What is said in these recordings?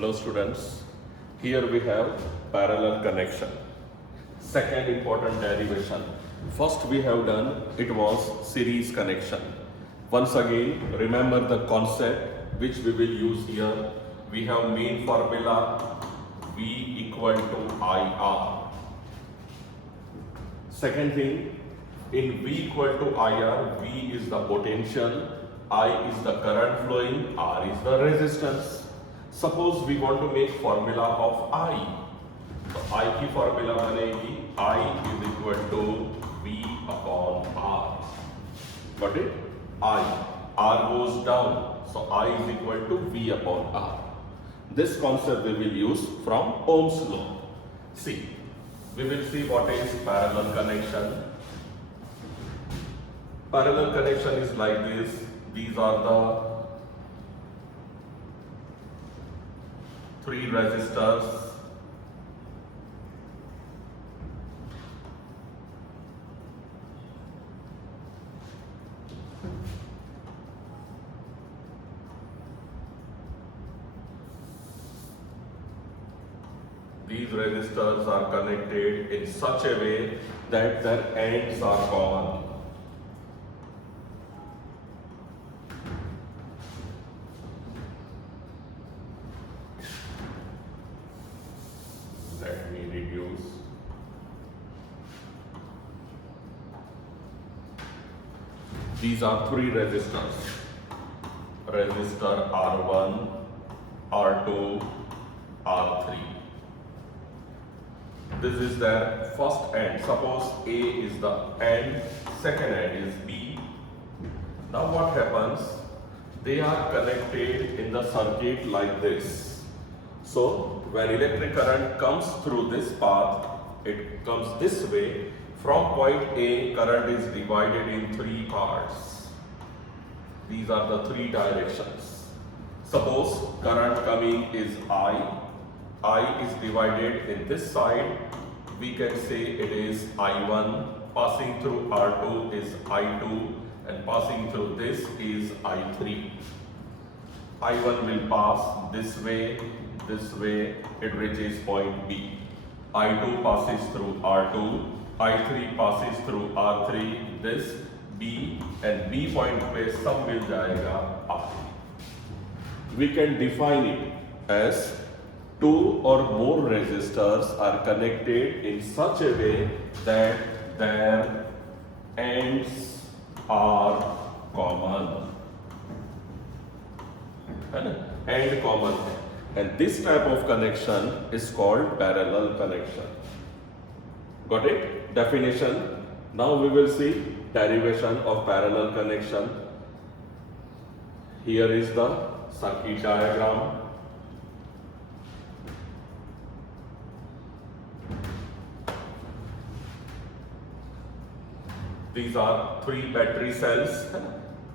Hello students, here we have parallel connection. Second important derivation. First we have done, it was series connection. Once again, remember the concept which we will use here. We have main formula V equal to IR. Second thing, in V equal to IR, V is the potential, I is the current flowing, R is the resistance. Suppose we want to make formula of I. तो I की formula बनेगी I is equal to V upon R. Got it? R goes down, so I is equal to V upon R. This concept we will use from Ohm's law. See, we will see what is parallel connection. Parallel connection is like this. These are the three resistors. These resistors are connected in such a way that their ends are common. Let me reduce. These are three resistors. Resistor R1, R2, R3. This is their first end. Suppose A is the end, second end is B. Now what happens? They are connected in the circuit like this. So when electric current comes through this path, it comes this way. From point A, current is divided in three parts. These are the three directions. Suppose current coming is I is divided in this side. We can say it is I1, passing through R2 is I2, and passing through this is I3. I1 will pass this way, it reaches point B. I2 passes through R2, I3 passes through R3, this B, and B point पे सब मिल जाएगा R. We can define it as two or more resistors are connected in such a way that their ends are common. End common. And this type of connection is called parallel connection. Got it? Definition. Now we will see derivation of parallel connection. Here is the circuit diagram. These are three battery cells,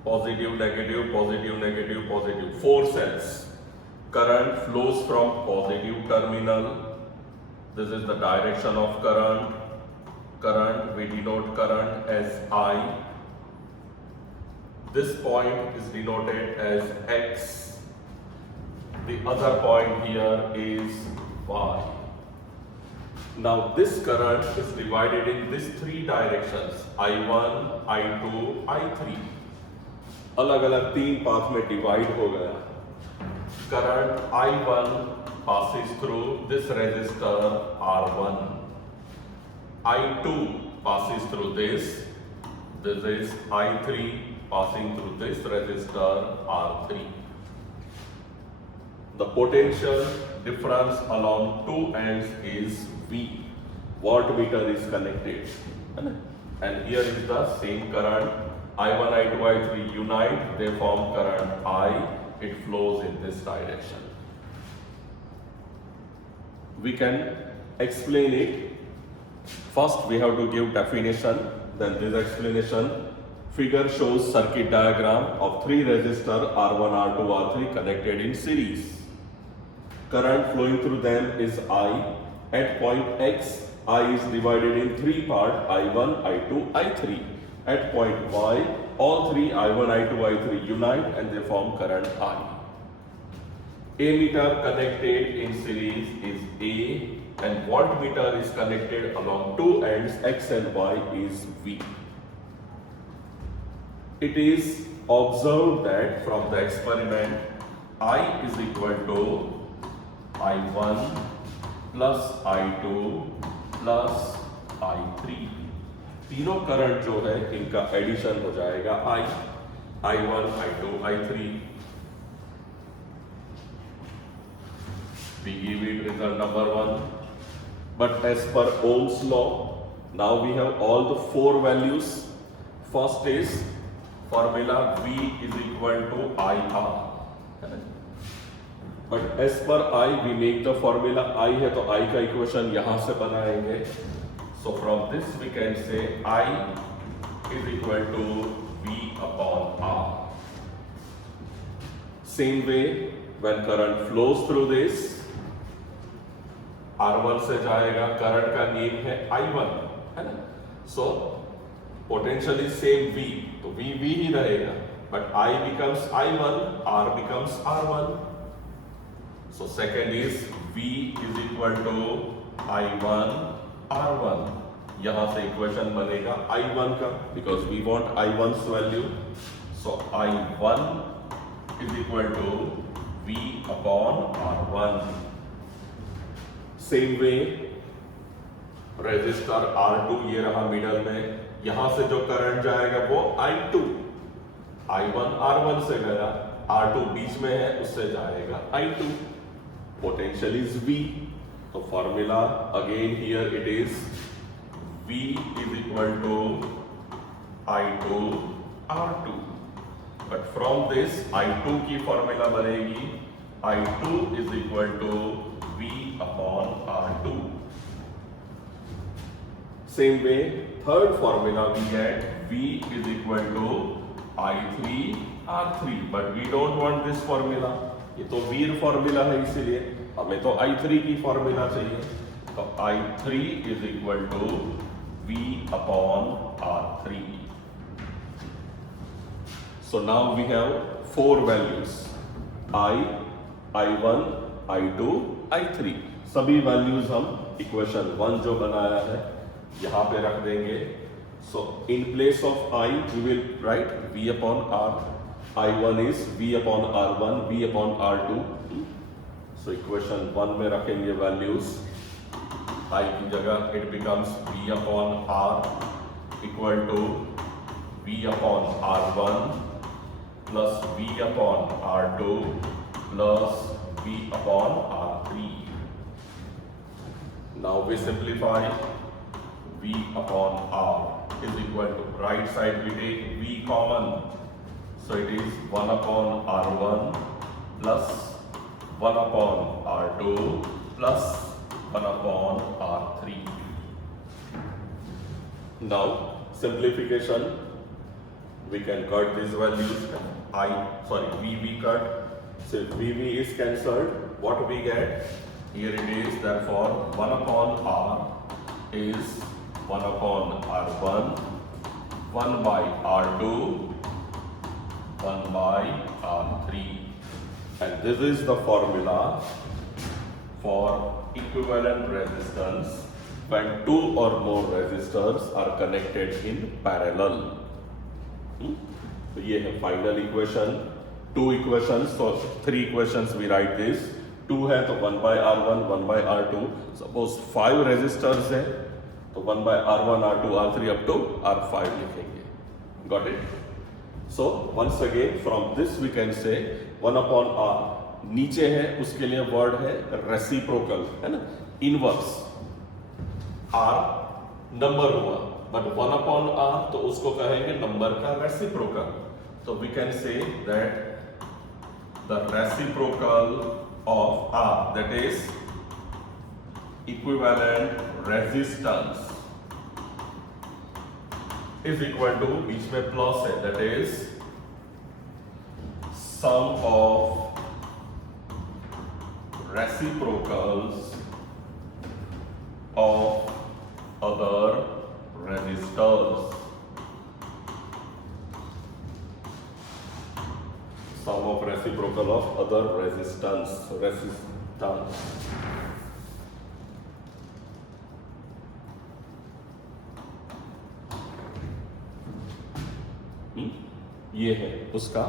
positive, negative, positive, negative, positive, 4 cells. Current flows from positive terminal. This is the direction of current. Current, we denote current as I. This point is denoted as X. The other point here is Y. Now this current is divided in these three directions, I1, I2, I3. अलग अलग तीन path में divide हो गया. Current I1 passes through this resistor R1. I2 passes through this. This is I3 passing through this resistor R3. The potential difference along two ends is V. Voltmeter is connected. And here is the same current. I1, I2, I3 unite, they form current I. It flows in this direction. We can explain it. First, we have to give definition, then this explanation. Figure shows circuit diagram of three resistors R1, R2, R3 connected in series. Current flowing through them is I. At point X, I is divided in three parts, I1, I2, I3. At point Y, all three I1, I2, I3 unite and they form current I. Ammeter connected in series is A and voltmeter is connected along two ends X and Y is V. It is observed that from the experiment I is equal to I1 plus I2 plus I3. तीनों current जो है इनका addition हो जाएगा I1, I2, I3. We give it result number 1. But as per Ohm's law, now we have all the 4 values. First is formula V is equal to IR. But as per I, we make the formula I है तो I का equation यहां से बनाएंगे. So from this we can say I is equal to V upon R. Same way, when current flows through this, R1 से जाएगा, current का name है I1, है ना? So potential is same V, तो V ही रहेगा, but I becomes I1, R becomes R1. So second is V is equal to I1 R1. यहां से इक्वेशन बनेगा I1 का, because we want I1's value. So I1 is equal to V upon R1. Same way, resistor R2 ये रहा middle में, यहां से जो करंट जाएगा वो I2, I1 R1 से गया, R2 बीच में है उससे जाएगा I2. Potential is V. So formula again here it is V is equal to I2 R2. But from this I2 की formula बनेगी I2 is equal to V upon R2. Same way, third formula we get V is equal to I3 R3. But we don't want this formula. ये तो वीर formula है, इसीलिए हमें तो I3 की formula चाहिए. तो I3 is equal to V upon R3. So now we have 4 values I, I1, I2, I3. सभी वैल्यूज हम इक्वेशन 1 जो बनाया है यहां पे रख देंगे. So in place of I we will write V upon R. I1 is V upon R1, V upon R2. So equation 1 में रखेंगे values. I की जगह it becomes V upon R equal to V upon R1 plus V upon R2 plus V upon R3. Now we simplify. V upon R is equal to, right side we take V common. So it is 1 upon R1 plus 1 upon R2 plus 1 upon R3. Now simplification, we can cut these values. VV cut. So VV is cancelled. What we get? Here it is, therefore 1 upon R is 1 upon R1, 1 by R2, 1 by R3. And this is the formula for equivalent resistance when 2 or more resistors are connected in parallel. So ये है final equation. 2 equations, so 3 equations we write this. 2 है तो 1 by R1, 1 by R2. Suppose 5 resistors है तो 1 by R1, R2, R3 up to R5 लिखेंगे. Got it? So once again from this we can say 1 upon R. नीचे है उसके लिए word है रेसिप्रोकल, है ना, इनवर्स. R नंबर हुआ, बट 1 upon R तो उसको कहेंगे नंबर का reciprocal. So we can say that the reciprocal of R, that is equivalent resistance, is equal to, बीच में प्लस है, that is sum of reciprocals of other resistors. sum of reciprocal of other resistance. ये है उसका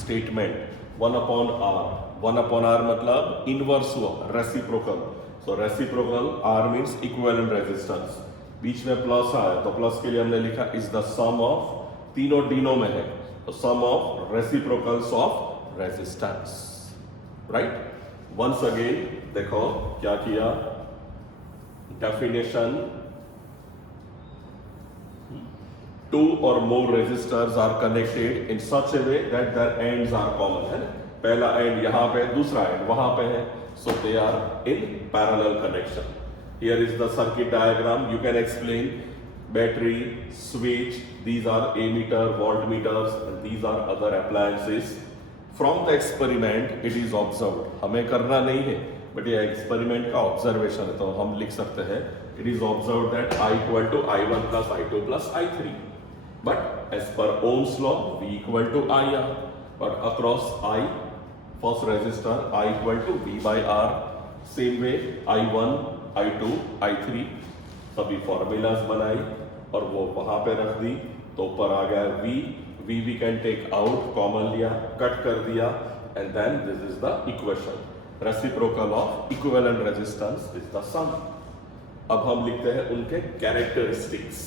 statement. 1/r मतलब inverse हुआ reciprocal. So reciprocal r means equivalent resistance. बीच में plus आया तो प्लस के लिए हमने लिखा इज द सम ऑफ, तीनों डीनो में है तो sum of reciprocals of resistance. Right. Once again देखो क्या किया. Definition. Two or more resistors are connected in such a way that their ends are common. है ना. पहला एंड यहाँ पे, दूसरा एंड वहां पे है. So they are in parallel connection. Here is the circuit diagram. You can explain battery, switch. These are ammeter, voltmeters, and these are other appliances. From the experiment, it is observed. हमें करना नहीं है, but ये experiment का observation है, तो हम लिख सकते हैं. It is observed that I equal to I1 plus I2 plus I3. But as per Ohm's law, V equal to IR. But across I, first resistor, I equal to V by R. Same way, I1, I2, I3. सभी formulas बनाई और वो वहाँ पे रख दी तो ऊपर आ गया V. V we can take out, common लिया, cut कर दिया, and then this is the equation. Reciprocal of equivalent resistance is the sum. अब हम लिखते हैं उनके characteristics.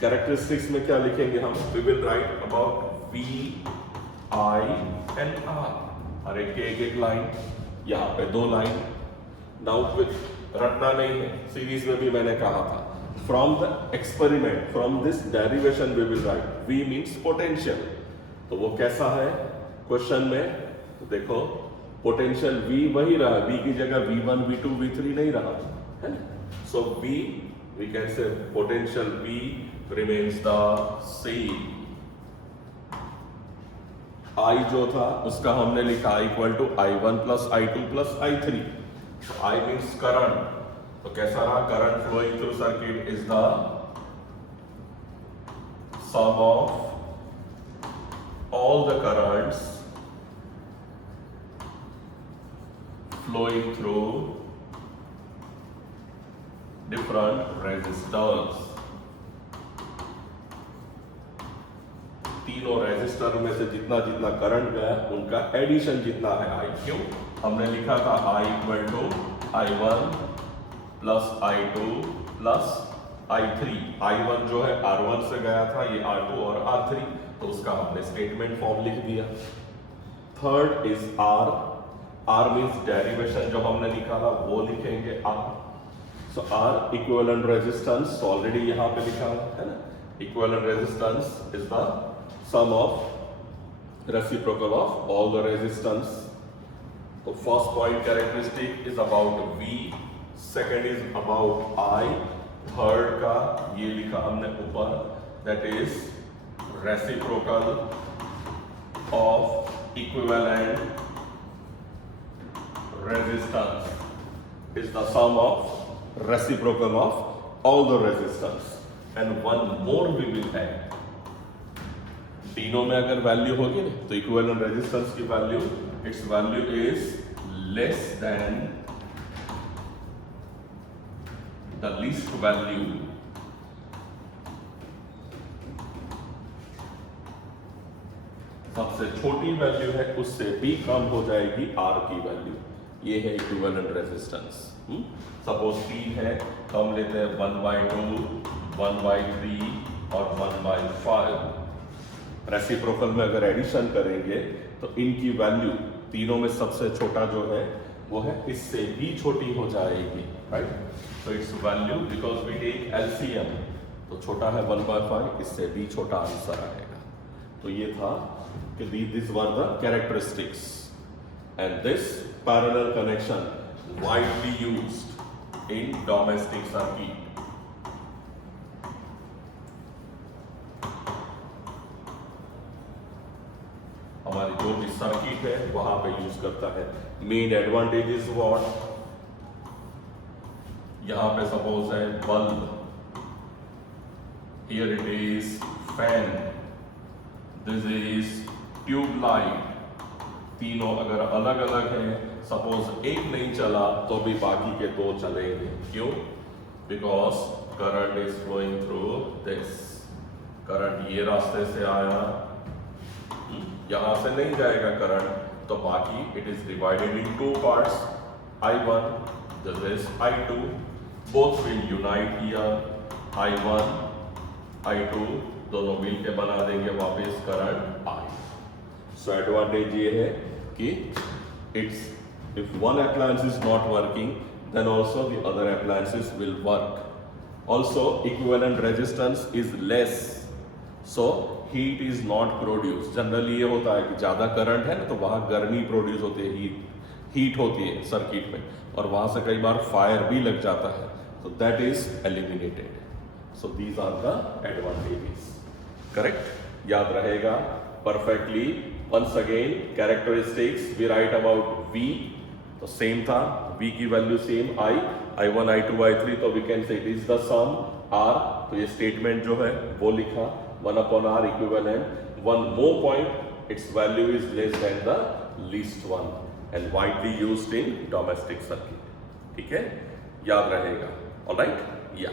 कैरेक्टरिस्टिक्स में क्या लिखेंगे हम. We will write about V, I and R. हर एक के एक लाइन, यहाँ पे 2 लाइन. नाउ रटना नहीं है, सीरीज में भी मैंने कहा था. From the experiment, from this derivation we will write V means potential. तो वो कैसा है क्वेश्चन में तो देखो, पोटेंशियल V वही रहा, V की जगह V1, V2, V3 नहीं रहा है ना. सो V, we can say potential V remains the same. I जो था उसका हमने लिखा equal to I1 plus I2 plus I3. So I means current. तो कैसा रहा. Current flowing through circuit is the sum of all the currents flowing through different resistors. तीनों resistor में से जितना जितना करंट गया उनका एडिशन जितना है I. क्यों हमने लिखा था I equal to I1 plus I2 plus I3. I1 जो है R1 से गया था, ये R2 और R3, तो उसका हमने स्टेटमेंट फॉर्म लिख दिया. Third is R. R means derivation जो हमने निकाला वो लिखेंगे R. So R equivalent resistance already यहाँ पे लिखा है ना. Equivalent resistance is the sum of reciprocal of all the resistance. So first point characteristic is about V, second is about I, third का ये लिखा हमने ऊपर, that is reciprocal of equivalent resistance is the sum of reciprocal of all the resistance. And one more we will add. तीनों में अगर value होगी ना तो इक्विवेलेंट रेजिस्टेंस की value, it's value is less than the least value. सबसे छोटी value है उससे भी कम हो जाएगी R की वैल्यू. ये है इक्विवेलेंट रेजिस्टेंस. सपोज P है तो हम लेते हैं 1/2, 1/3 और 1/5. रेसिप्रोकल में अगर एडिशन करेंगे तो इनकी वैल्यू तीनों में सबसे छोटा जो है वो है इससे भी छोटी हो जाएगी. Right. So its value because we take LCM तो छोटा है 1/5, इससे भी छोटा आंसर आएगा. तो ये था कि this were the characteristics and this parallel connection widely used in domestic circuit. हमारी जो भी सर्किट है वहां पे यूज करता है. मेन एडवांटेज इज व्हाट, यहाँ पे सपोज है bulb, here it is fan, this is tube light. तीनों अगर अलग अलग हैं, सपोज एक नहीं चला तो भी बाकी के दो चलेंगे। क्यों? Because current is flowing through this. Current ये रास्ते से आया, यहां से नहीं जाएगा करंट, तो बाकी it is divided in two parts, I1, this is I2, both will unite here, I1, I2 दोनों मिल के बना देंगे वापस करंट I। सो एडवांटेज ये है कि it's if one appliance is not working, then also the other appliances will work. Also equivalent resistance is less, so heat is not produced. Generally ये होता है कि ज़्यादा करंट है ना तो वहाँ गर्मी प्रोड्यूस होती है, हीट होती है सर्किट में, और वहाँ से कई बार फायर भी लग जाता है, so that is eliminated. So these are the advantages. Correct? याद रहेगा perfectly. Once again characteristics we write about V, तो सेम था, V की value same I1, I2, I3, तो we can say it is the sum R। तो ये statement जो है वो लिखा 1/R equivalent. One more point, its value is less than the least one and widely used in domestic circuit. ठीक है, याद रहेगा। ऑलराइट, या